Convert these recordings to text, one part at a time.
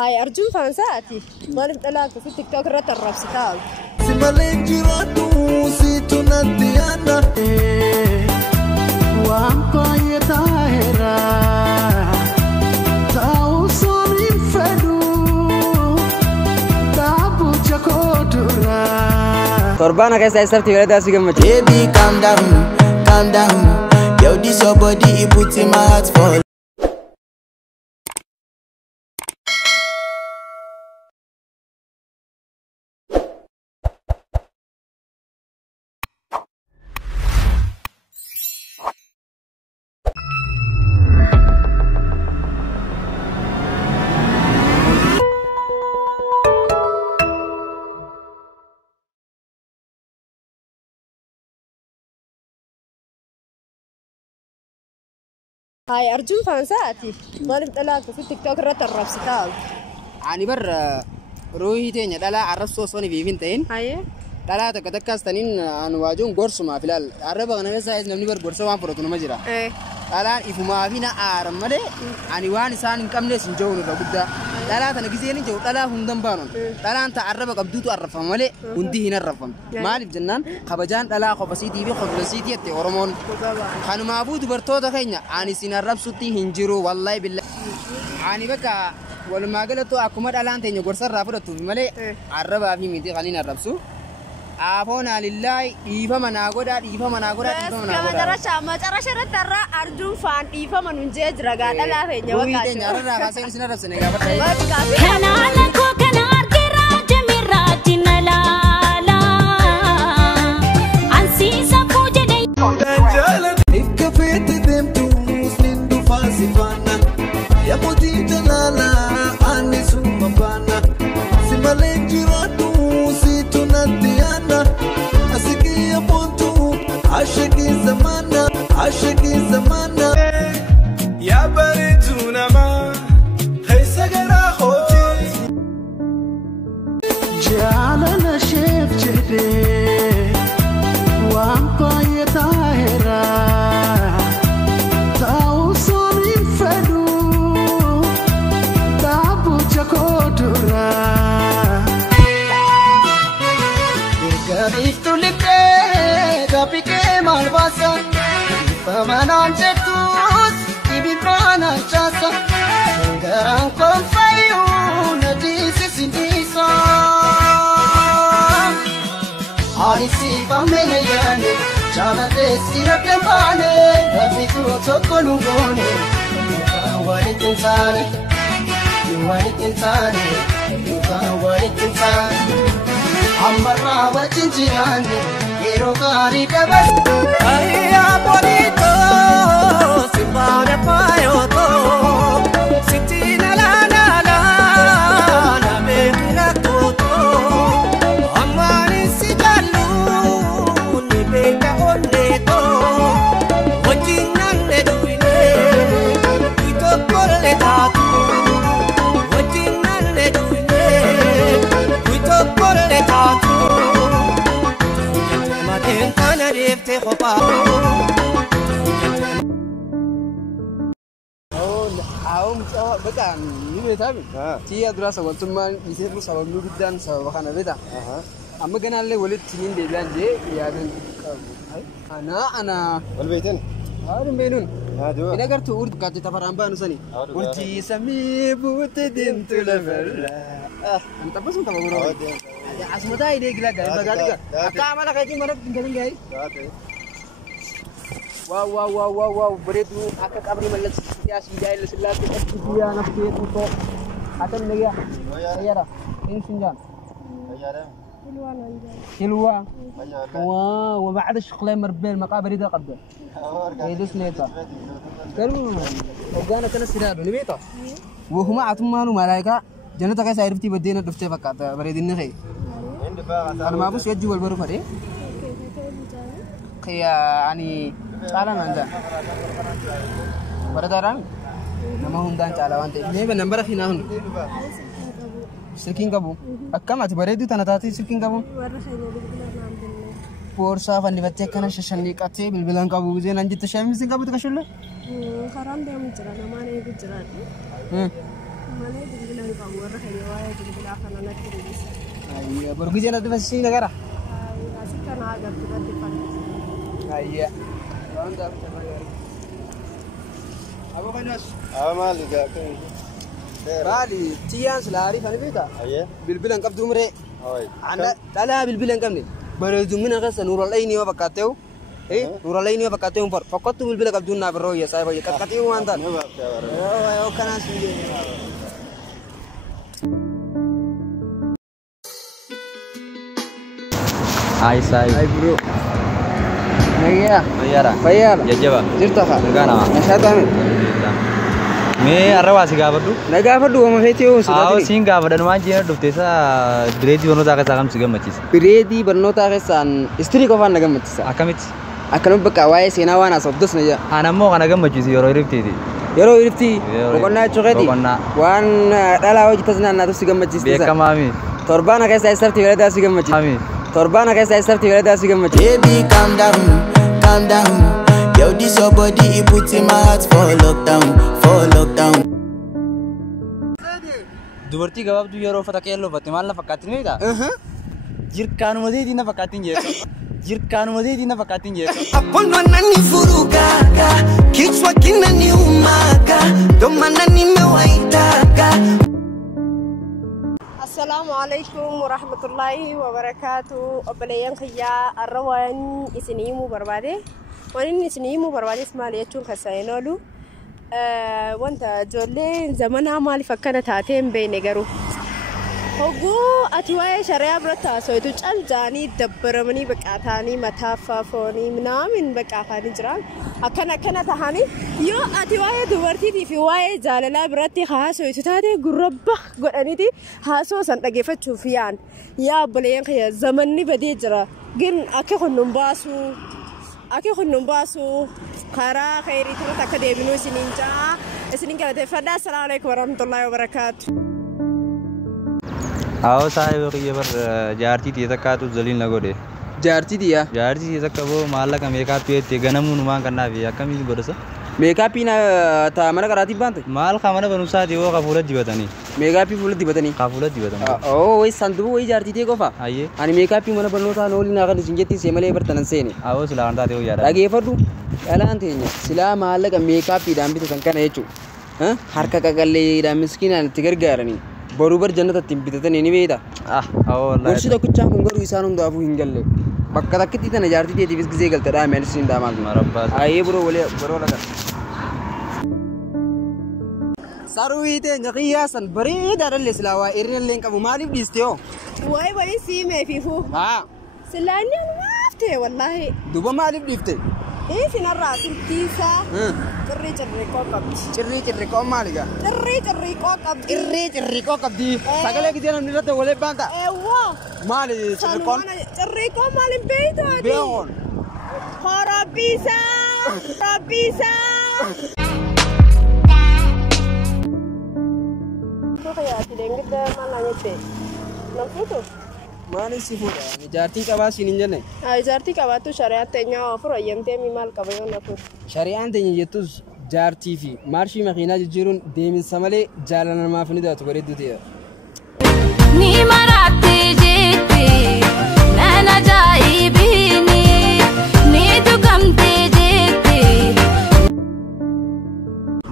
هاي أرجو فانساتي ما نفتلاك في تيك توك رت الرابستال سمالين جراتو سيتونا ديانا وانكو يتاهرا تاو صوني فدو تابو جاكوتورا قربانا كيسا يسرتي ولدا سيقمت Baby calm down Yo this your body it puts in my heart for هاي أرجو فانساتي ما نفتلاك في تيك توك رت الرابستال يعني بر روحي تاني لا عرف صوصوني بيفنتين هاي لا تكتكاس تانين أنا واجون قرص ما فلال عرب أنا بس عايز نبني بر قرص ما بروتون مجرا لا إفما فينا عارم ماله يعني وان إنسان كم ناس يجون الركودا لا تنقزيني جو لا هندم بانون لا أنت عرب قبضو تعرفهم ماله وندي هنا الرفهم مالي بجنان خبجان لا خبسيتي بخبسيتي أنت هرمون خانو معبود برتو دخينا يعني سينارب سوتي هنجرو والله بالله يعني بكا ولما قلتو أكمل الآن تيجي قرص الرافضة ماله عرب أبي ميتي خلينا الربسو أفونا لله إيفا مناقودا إيفا مناقودا إيفا مناقودا ما ترى شرط ترى أرجو فان إيفا منجز رجال لا في جواب ويتين يارا راح سين سين ربسنا يا بطل كنا لكو كنا أركرا جميرا جنلا لا أنسي سفوجني إكفيت دمتو مسلم دفاسفانا يا بودي جلالا أني سومبانا سمالين جراتو سيتونا ديانا أسكي يا بونتو عشقي زمانا يا بريتونا ما هي سجرا خوتي جعلنا شيف جدي وانكو يتاهرا تاو صوني فدو تابو جاكوتورا Iftu libre, tapi ke malvasa. Pemanan cetus, ibi prana chasa. Garang konfayu, nadi sisindisa. Hari si pamene yane, chala desira kembane. Tapi tu chokolungone, wali tinsane, wali tinsane, wali tinsane. Ambarra wajinjirani ero kari dabas ayya bonito simpane payoto sitina la na bela toto amani sijalu ni bela onneto wajinan ne duine ito kolle tatu wajinan ne duine ito kolle tatu أنا ريفت خطا أو بكا نبي تابي تيا دراسة وانتم يصير بس أول نوع جدا سوا خنا بيتا أما كنا اللي ولد سنين دبلان جي يا بن أنا والبيتين هذا بينون هذا إذا قرت أورد كاتو تفرام بانو سني ورتي سمي بوت دين تلفل أنت بس أنت بقول عصمتها يديك لا قال بقالك أكمل كذي مرة تنتهي جاي واو بريدو أكاد أبني ملص يا سيداي لسلاك يا نفسي تو أتم نجيا سيارة إن سنجان كيلوا واو وبعد الشغلة مربين مقابر إذا قدر يدوس نيتا كلوا وجانا كنا سيراد نبيتا وهما عتمانو ملاika جنة كاي سايرفتي بدينا دفتة فكاتا بريدين نخي أنا ما بس يجوا البرو فري كيا يعني سالان أنت برداران nama hundaan caalaa waan ta'eef mee nambara fi naa hundu silkiin qabu akkam ati bareedu tana taatee silkiin qabu boorsaa fannifattee akkana shashanniiqattee bilbilaan qabu gizeen an jette shaamisiin qabutu kashulle karaan deemu jira namaan eegu jiraadha malee bilbila hin qabu warra keenya waa'ee bilbilaa kana natti hir'isa. Ayya borgi jala dibasii nagara. Asii kana agartu natti fannis. Ayya. Wanta tabayari. Abo kanas. Amali gakan. Bali tiyaan silari kan bita. Ayya. Bilbilan qabdu mure. Hoy. Ana dala bilbilan qabne. Bareedu mina qasa nurul ayni wa bakateu. Nurul ayni wa bakateu par. Fakatu bilbilan qabdu na bro ya sai bayi kakati wanta. Oh kanas ni. Hai sai. Hai bro. Naya. Bayara. Bayara. Jajjaba. Jirta kha. Nagana. Nashata me. Me arrawa si gaafadhu. Nagaa fadhu wama feetiyoo Aawo siin gaafadhan waan jeena dhuftee isaa direetii barnootaa keessaa kam si gammachiisa. Bireedii barnootaa keessaan istirii qofaan na gammachiisa. Akkamitti? Akkanuma bakka waa'ee seenaa waan haasoftus na jaa. Ana immoo kana gammachiisu yeroo hirrifteeti. Yeroo hirriftii Yeroo boqonnaa jechuu keeti. boqonnaa. Waan dhalaa hojii tas naannatu si gammachiistisa. Beekamaa mi? Torbaana keessaa isartii fedhataa si gammachiisa. Ami. Torbaana keessaa isartii fedhataa si gammachiisa. Baby, calm down, calm down. Yo, this your body, it puts in my heart for lockdown, for lockdown. Dubartii gabaabduu yeroo uffata qeelloo uffatte maal na fakkaattin beektaa? Jirkaanuma zeetii na fakkaattin jeeqa. Jirkaanuma zeetii na fakkaattin jeeqa. Apollo ananivurugaga, kichwa kinaniumaga, ndo maana nimewaitaga. Assalamu alaikum warahmatullahi wabarakatuh. Obboleeyyan kiyyaa har'a waan isinii himuu barbaade. Waan inni isinii himuu barbaades maali jechuun kan sa'een oolu. Wanta ijoolleen zamanaa maaliif akkana taatee hin beekne garuu. Hogguu ati waa'ee shari'aa biratti haasawaitu caljaanii dabbaramanii baqaatanii mataa faafoonii minaamin baqaatanii jiran akkana tahanii yoo ati waa'ee dubartiitii fi waa'ee jaalalaa biratti haasawaitu taatee gurrabba godhaniiti haasoo san dhageeffachuuf yaa obboleeyyan kiyya zamanni badee jira gin akka kunnuun baasu karaa khayrii irratti akka deebinuu isiniin jaa isiniin galateeffadhaa. Assalaamu alaikum warahmatullaahi wabarakaatu. Aawo saayiboo kiyya bar jaartii tiyya takkaatu zaliin na godhe. Jaartii tiyya. Jaartii tiyya takka boo maallaqa meekaappii jettee ganamuun waan kannaaf akkamiin godhasa? Meekaappii ta'a mana karaatiif baante? Maal ka mana barumsaati yoo ka fuula dibatanii? Meekaappii fuula dibatanii? Ka fuula dibatanii. Oo wayi sanduuqa wayi jaartii tiyya qofa? Ayyee. Ani meekaappii mana barnootaa noolii naa kan isin jettiin see malee bartanan seene. Aawo silaa kan taate yoo yaada. Dhageeffadhu dhalaan teenya silaa maallaqa meekaappiidhaan bitatan kana jechuudha. Harka qaqalleedhaan miskiinaan itti gargaaranii. Boruu bar jannata ittiin bitatanii ni beektaa? Aawo wallaahi. Gorsi tokkichaan kun garuu isaan hundaafuu hin galle. Bakka takkitti tana jaartii teetiifis gisee galte dhaame anis hin dhaamaa. Marabbaas. Ayyee biroo laga. Saruu hiitee nyaaqiyyaa san bareedaa dhallee silaa waa irreen qabu maaliif dhiiste hoo? Wayi wayi siimee fiifuu. Haa. Silaanni waaftee wallaahi. Duba maaliif dhiifte? Sinarraa sintiisaa. Cirriiqoo qabdi. Cirriiqoo maaligaa? Cirriiqoo qabdi. Cirriiqoo qabdi. Sagalee gidee namni irratti walee baanta. Eewwoo. Maali cirriiqoon? Cirriiqoo maaliin beeytaati? Beekoon. Rabbiisaa. Ati deengidda maal naa jettee? Nam fuutu? Maali si fuudha? Jaartii qabaa siin hin jenne? Jaartii qabaattu shari'aa teenyaa ofirra eeyyamtee maal qaba yoo na fuudhu? Shari'aan teenya jettus jaartii fi maarshii makiinaa jijjiiruun deeminsa malee jaalala namaaf ni daatu bareedduu ta'e. Ni marattee jettee nan ajaa'ibiini ni tuqamtee jettee.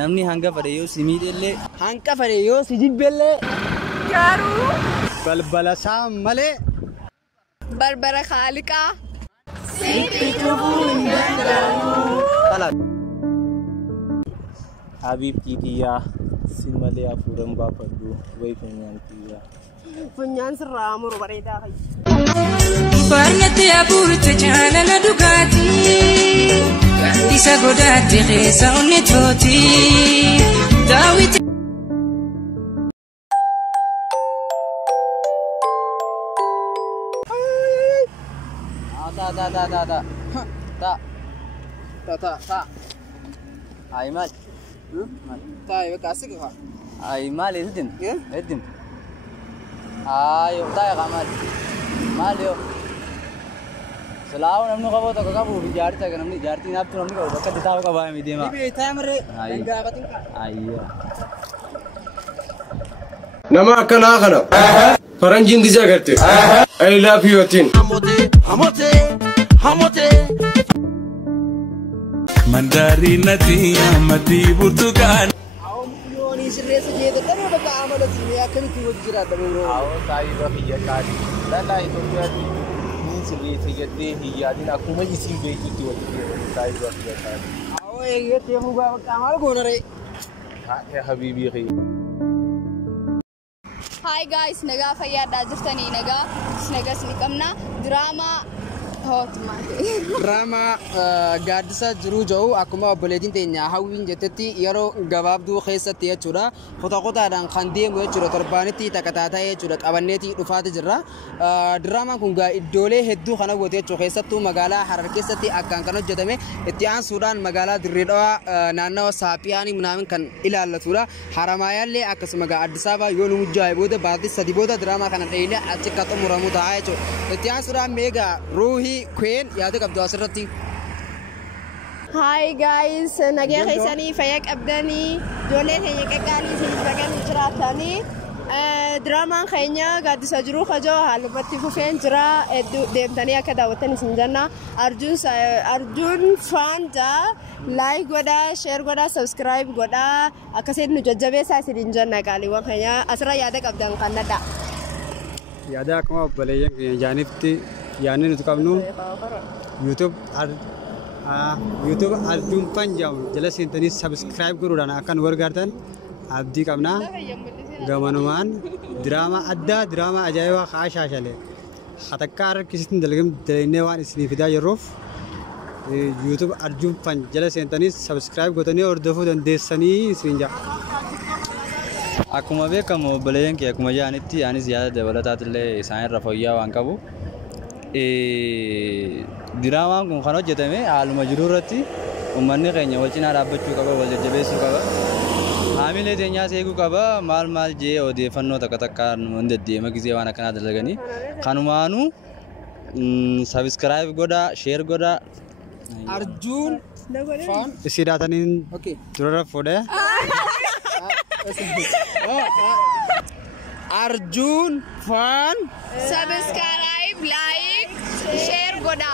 Namni hanga fadhe yoo si miidhellee Hanqa fadhe yoo si jibbellee Garuu balbala isaa malee barbara kaaliqaa. Habibti tiyyaa si malee hafuuran baafadhu wayi funyaan tiyyaa. Funyaan sirraa muru bareedaa fa'i. Barnatti abuurte jaalala dhugaatii isa godhaatte keessa onni tooti daawwiti. Ta. Ay maal? Ta bakka asii qafa. Ay maal eeddin? Eeddin. Ayo taa'e qamal. Maal yoo? Silaawu namni qaboo tokko qabu fi jaartii akka namni jaartii naaftu namni qabu bakka itti taa'u qabaa mi deema. Ibi taa'e marree Ayi. dangaafatin kaa. Ayyo. nama akkanaa kana faranjiin gisaa garte I love you tin mandarina tia mati burtukan Yoni sirreessa jeetu dhabee bakka amala siinee akkamitti wajji jiraata bro. Awwa taayibaa hiyyataati. Dhalaa Itoophiyaatti ni sirreessa jettee hiyyaadin akkuma isin beekutti walitti jedhamu taayibaa hiyyataati. Awwa eeggatti mugaa bakka amala goonaree. Haa habiibii khiyya. Hi guys, nagaa fayyaadhaa jirtanii nagaa isin qabna drama hot mate. Drama gaaddisa jiruu jiru akkuma obboleettiin teenya hawwiin jettetti yeroo gabaabduu keessatti jechuudha. Qotaadhaan kan deemu jechuudha torbaanitti takkaataa jechuudha qabanneetii dhufaati jirra. Diraamaan kun iddoolee hedduu kan hawwate jechuudha keessattuu magaalaa Harar keessatti akkaan kan hojjetame itti aansuudhaan magaalaa Dirree Dhawaa naannawa Saaphiyaanii munaamin kan ilaallatudha. Haramaayaallee akkasuma Addis Ababaa yoo nu mujjaa'e booda baatii sadii booda diraamaa kana dheeyne achi akka xumuramu ta'a jechuudha. Itti aansuudhaan meegaa ruuhii Queen yaada qabdu asirratti. Hi guys, nagaa keessanii fayyaa qabdanii ijoollee keenya qaqqaalii isin baganii jiraatanii diraamaan keenya gaaddisa jiruu kajoo haalumatti fufeen jira deemtanii akka daawwatan isin jenna. Arjuun faanda like godha, share godha, subscribe godha akkasiin nu jajjabeessaa isin jenna qaaliiwwan keenya asirra yaada qabdan kan nadha. Yaada akkuma obboleeyyan keenya jaanitti yaanni nuti qabnu YouTube Arjuun Fanjaamu jala seentanii subscribe godhuudhaan akka nu gargaartan abdii qabna. Gamanumaan diraamaa addaa diraamaa ajaa'ibaa haa shaashalee hatakkaa harkisitti dalagnee waan isinii fidaa jirruuf YouTube Arjuun Fan jala seentanii subscribe godhanii hordofuu dandeessanii isin jaa. Akkuma beekamu obboleeyyan kee akkuma jaanitti anis yaada dabalataatillee isaan irra fayyaa waan qabu. Diraamaan kun kan hojjetame haaluma jiruu irratti uummanni keenya wal cinaa dhaabbachuu qaba, wal jajjabeessuu qaba. Haamilee teenyaas eeguu qaba. Maal jee odeeffannoo takka nu deddeema gizee waan akkanaa dalaganii. Kanumaanuu subscribe godha, share godha. Arjuun Fan isiidhaataniin durarra fuudhee. Arjuun Fan Subscribe, like, share godha.